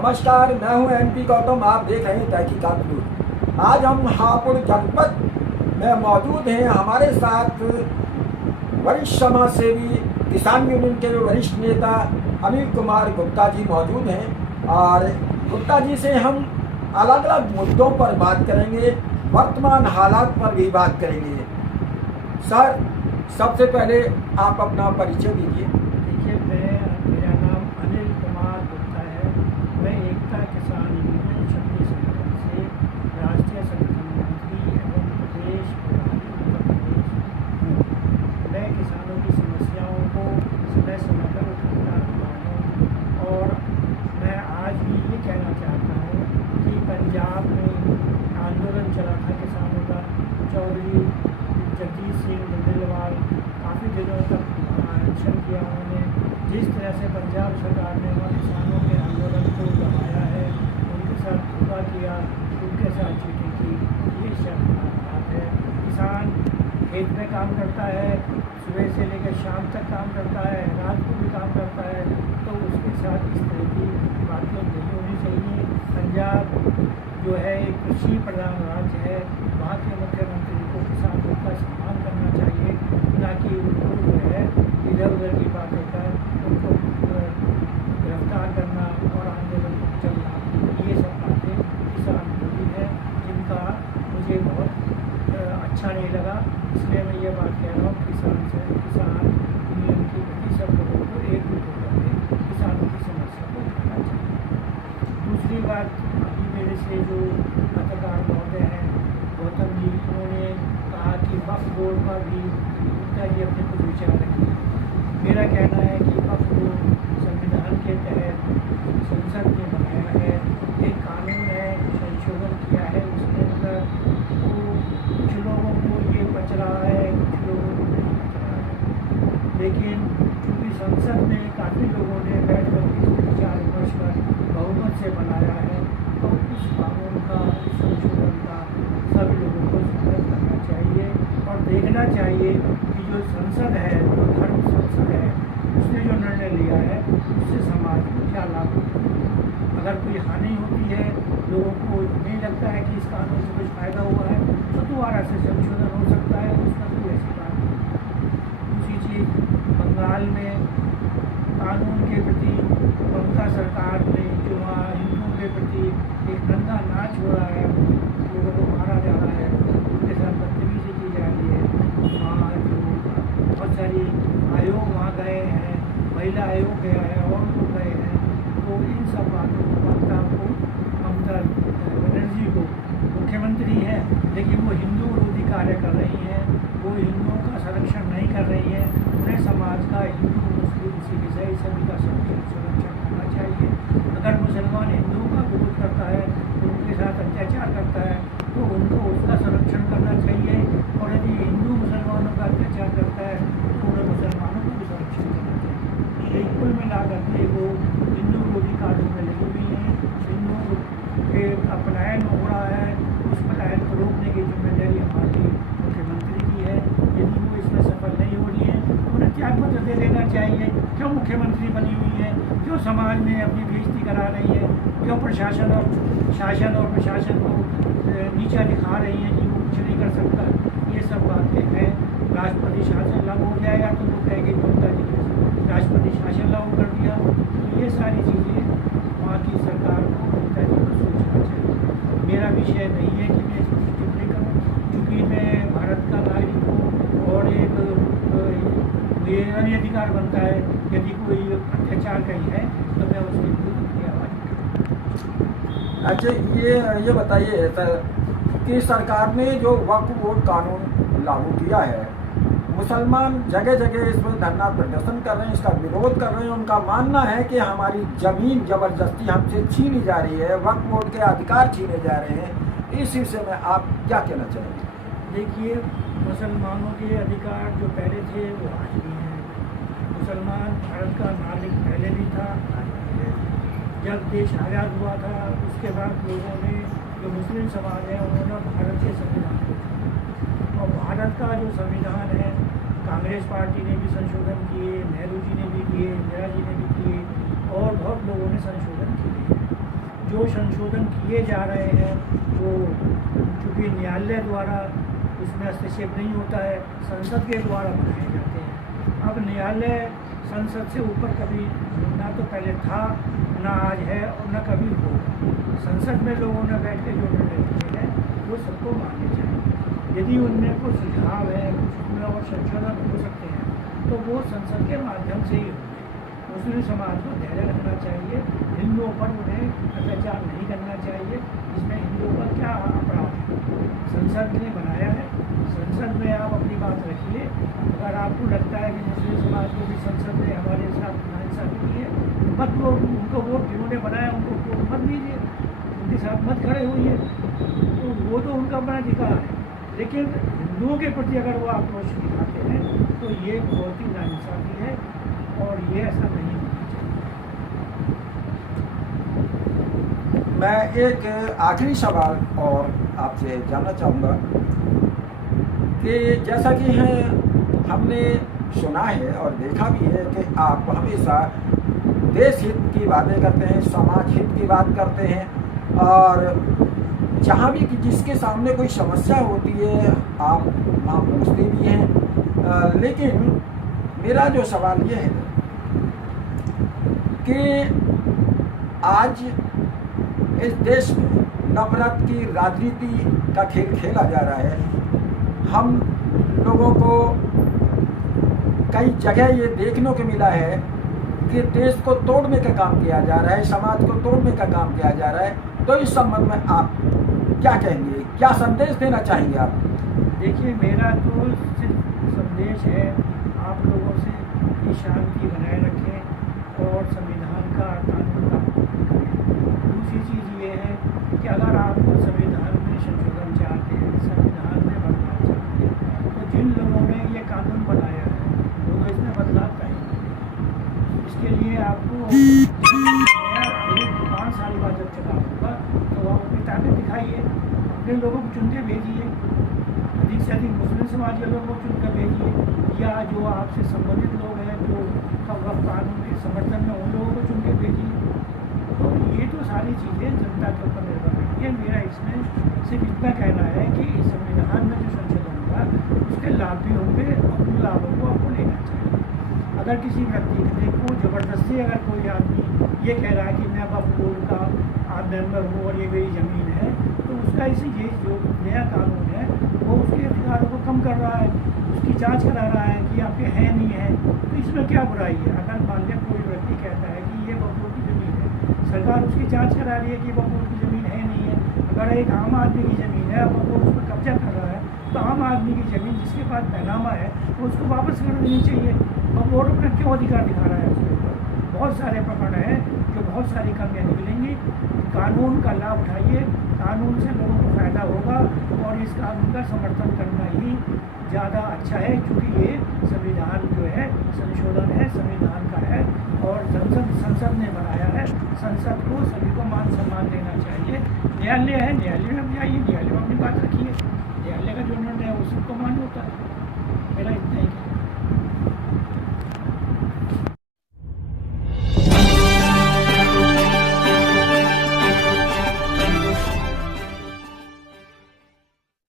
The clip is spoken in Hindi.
नमस्कार, मैं हूं एमपी गौतम। आप देख रहे हैं तहकीकात न्यूज। आज हम हापुड़ जनपद में मौजूद हैं। हमारे साथ वरिष्ठ समाज सेवी किसान यूनियन के वरिष्ठ नेता अनिल कुमार गुप्ता जी मौजूद हैं और गुप्ता जी से हम अलग अलग मुद्दों पर बात करेंगे, वर्तमान हालात पर भी बात करेंगे। सर, सबसे पहले आप अपना परिचय दीजिए। देखिए, मेरा नाम अनिल कुमार गुप्ता है। मैं एकता किसान यूनियन छत्तीसगढ़ से राष्ट्रीय संगठन मंत्री एवं प्रदेश प्रभारी उत्तर प्रदेश हूँ। मैं किसानों की समस्याओं को समय समय पर उठाता रहा हूँ और मैं आज भी ये कहना चाहता हूँ कि पंजाब में आंदोलन चला था किसानों का। चौधरी जगदीश सिंह मुंडेलवाल काफ़ी दिनों तक एक्शन किया उन्होंने। जिस तरह से पंजाब सरकार ने वहाँ किसानों के आंदोलन को दबाया है, उनके साथ धोखा किया, उनके साथ चीटिंग की, ये शर्मनाक बात है। किसान खेत में काम करता है, सुबह से लेकर शाम तक काम करता है, रात को भी काम करता है, तो उसके साथ इस तरह की बातें नहीं होनी चाहिए। पंजाब जो है एक कृषि प्रधान राज्य है, वहाँ के मुख्यमंत्री को किसानों का सम्मान करना चाहिए, ना कि उनको जो है इधर उधर की बातें कर उनको गिरफ्तार करना और आंदोलन चलना, ये सब बातें किसान विरोधी है, जिनका मुझे बहुत अच्छा नहीं लगा। इसलिए मैं ये बात कह रहा हूँ, किसान यूनियन की प्रति सब लोगों को एकजुट होकर के किसानों की समस्या को उठाना चाहिए। दूसरी बात, अभी मेरे से जो पत्रकार महोदय हैं गौतम जी, उन्होंने कहा कि वक्फ बोर्ड पर भी गुप्ता जी अपने कुछ विचार रखिए। मेरा कहना है कि वक्फ बोर्ड संविधान के तहत संसद ने बनाया है, एक कानून है, संशोधन किया है उसके अंदर, तो कुछ लोगों को ये बच रहा है, कुछ लोगों को नहीं बच रहा है। लेकिन चूँकि संसद में काफ़ी लोगों ने बैठ कर के विचार विमर्श कर बहुमत से बनाया है, तो उस कानून का, उस संशोधन का सभी लोगों को स्वागत करना चाहिए और देखना चाहिए कि जो संसद है, जो धर्म संसद है, उसने जो निर्णय लिया है उससे समाज को क्या लाभ होता है। अगर कोई हानि होती है, लोगों को नहीं लगता है कि इस कानून से कुछ फ़ायदा हुआ है, तो दोबारा से संशोधन हो सकता है, उसका कोई ऐसी बात नहीं। दूसरी चीज़, बंगाल में कानून के प्रति ममता सरकार ने जो वहाँ हिंदुओं के प्रति एक नंगा नाच हो रहा है, लोगों को मारा जा रहा है, उनके साथ बदतमीजी की जा रही है। वहाँ जो बहुत सारी आयोग वहाँ गए हैं, महिला आयोग गया है और लोग गए हैं, तो इन सब बातों को ममता बनर्जी को मुख्यमंत्री है, लेकिन वो हिंदू विरोधी कार्य कर रही हैं, वो हिंदुओं का संरक्षण नहीं कर रही है। उन्हें समाज का हिंदू मुस्लिम सिख ईसाई सभी का संरक्षण करना चाहिए। अगर मुसलमान हिंदुओं का विरोध करता है, उनके साथ अत्याचार करता है, तो उनको उसका संरक्षण करना चाहिए, और यदि हिंदू मुसलमानों का अत्याचार करता है तो उन्हें मुसलमानों को भी संरक्षण करना चाहिए। एक कुल मिला करके वो हिंदू विरोधी कार्यों में लगी हुई हैं। हिंदुओं के पलायन हो रहा है, उस पलायन को रोकने की जिम्मेदारी हमारी मुख्यमंत्री की है। यदि वो इसमें सफल नहीं हो रही है तो उन्हें त्यागपत्र दे देना चाहिए। क्यों मुख्यमंत्री बनी हुई है, क्यों समाज में अपनी बेइज्जती करा रही है, क्यों प्रशासन और प्रशासन को नीचा दिखा रही है कि वो कुछ नहीं कर सकता। ये सब बातें हैं। राष्ट्रपति शासन लागू हो जाएगा तो वो कहेंगे ममता जी ने राष्ट्रपति शासन लागू कर दिया। तो ये सारी चीज़ें वहाँ की सरकार को, ममता जी को सोचना चाहिए। मेरा विषय नहीं है कि मैं इस पर टिप्पणी करूँ, क्योंकि मैं भारत का नागरिक हूँ और एक मेरा भी अधिकार बनता है, यदि कोई अत्याचार कहीं है तो मैं उसके विरुद्ध आवाज़ करूँ। अच्छा, ये बताइए कि सरकार ने जो वक्फ बोर्ड कानून लागू किया है, मुसलमान जगह जगह इसमें धरना प्रदर्शन कर रहे हैं, इसका विरोध कर रहे हैं। उनका मानना है कि हमारी ज़मीन ज़बरदस्ती हमसे छीनी जा रही है, वक्फ बोर्ड के अधिकार छीने जा रहे हैं। इस विषय में आप क्या कहना चाहेंगे? देखिए, मुसलमानों के अधिकार जो पहले थे वो आज भी हैं। मुसलमान भारत का नागरिक पहले भी था, आज भी है। जब देश आज़ाद हुआ था उसके बाद लोगों ने, जो मुस्लिम समाज है, उन्होंने भारत के संविधान को चुना, और भारत का जो संविधान है, कांग्रेस पार्टी ने भी संशोधन किए, नेहरू जी ने भी किए, इंदिरा जी ने भी किए, और बहुत लोगों ने संशोधन किए। जो संशोधन किए जा रहे हैं वो चूँकि न्यायालय द्वारा उसमें हस्तक्षेप नहीं होता है, संसद के द्वारा बनाए जाते हैं। अब न्यायालय संसद से ऊपर कभी ना तो पहले था, ना आज है और ना कभी होगा। संसद में लोगों ने बैठ के जो निर्णय किए हैं वो सबको मानने चाहिए। यदि उनमें कोई सुझाव है, उसमें और संशोधन हो सकते हैं तो वो संसद के माध्यम से ही होंगे। मुस्लिम समाज को धैर्य रखना चाहिए, हिंदुओं पर उन्हें अत्याचार नहीं करना चाहिए। इसमें हिंदुओं का क्या अपराध है? संसद ने बनाया है, संसद में आप अपनी बात रखिए। अगर आपको लगता है कि मुस्लिम समाज को भी संसद ने हमारे साथ नाइंसाफ़ी की है, मत वो उनको वोट जिन्होंने बनाया उनको वोट मत दीजिए, उनके साथ मत खड़े होइए, तो वो तो उनका अपना अधिकार है। लेकिन हिंदुओं के प्रति अगर वो आक्रोश दिखाते हैं तो ये बहुत ही नाइंसाफ़ी है और ये ऐसा नहीं होना चाहिए। मैं एक आखिरी सवाल और आपसे जानना चाहूँगा कि जैसा कि हमने सुना है और देखा भी है कि आप हमेशा देश हित की बातें करते हैं, समाज हित की बात करते हैं, और जहाँ भी जिसके सामने कोई समस्या होती है आप वहाँ पूछते भी हैं। लेकिन मेरा जो सवाल ये है कि आज इस देश में नफरत की राजनीति का खेल खेला जा रहा है। हम लोगों को कई जगह ये देखने को मिला है कि देश को तोड़ने का काम किया जा रहा है, समाज को तोड़ने का काम किया जा रहा है। तो इस संबंध में आप क्या कहेंगे, क्या संदेश देना चाहेंगे आप? देखिए, मेरा तो सिर्फ संदेश है आप लोगों से कि शांति बनाए रखें और संविधान का, कानून का पालन करें। दूसरी चीज़ ये है कि अगर आप संविधान में संशोधन चाहते हैं, संविधान में बदलाव चाहते हैं, तो जिन लोगों ने ये कानून बनाया है वो तो इसमें बदलाव करेंगे। इसके लिए आपको 5 साल बाद जब चुनाव होगा तो आप अपनी ताकत दिखाइए, अपने लोगों को चुन के भेजिए, अधिक से अधिक मुस्लिम समाज के लोगों को चुन कर भेजिए, या जो आपसे संबंधित लोग हैं जो वक्फ कानून के समर्थन में उन लोगों को चुन के भेजिए। तो ये तो सारी चीज़ें जनता के ऊपर निर्भर करती है। मेरा इसमें सिर्फ इतना कहना है कि इस संविधान में जो संशोधन होगा उसके लाभ भी होंगे और उन लाभों को आपको लेना चाहिए। अगर किसी व्यक्ति को ज़बरदस्ती अगर कोई आदमी ये कह रहा है कि मैं वक्फ बोर्ड का आप मेंबर हूँ और ये मेरी ज़मीन है, तो उसका इसे ये जो नया कानून है वो उसके अधिकारों को कम कर रहा है, उसकी जांच करा रहा है कि आपके हैं नहीं है। तो इसमें क्या बुराई है? अगर मान लिया कोई व्यक्ति कहता है कि ये वक्फ बोर्ड की ज़मीन है, सरकार उसकी जांच करा रही है कि वक्फ बोर्ड की ज़मीन है नहीं है। अगर एक आम आदमी की ज़मीन है, वक्फ बोर्ड उस पर कब्जा कर रहा है, तो आम आदमी की ज़मीन जिसके पास पैनामा है तो उसको वापस कर देनी चाहिए। वक्फ बोर्ड अपना क्यों अधिकार दिखा रहा है उसके ऊपर? बहुत सारे प्रकरण हैं जो बहुत सारी कमियाँ निकलेंगी। कानून का लाभ उठाइए, कानून से लोगों को फ़ायदा होगा और इस कानून का समर्थन करना ही ज़्यादा अच्छा है, क्योंकि ये संविधान जो है संशोधन है, संविधान का है और संसद ने बनाया है। संसद को सभी को मान सम्मान देना चाहिए। न्यायालय है, न्यायालय में जाइए, न्यायालय में अपनी बात रखिए।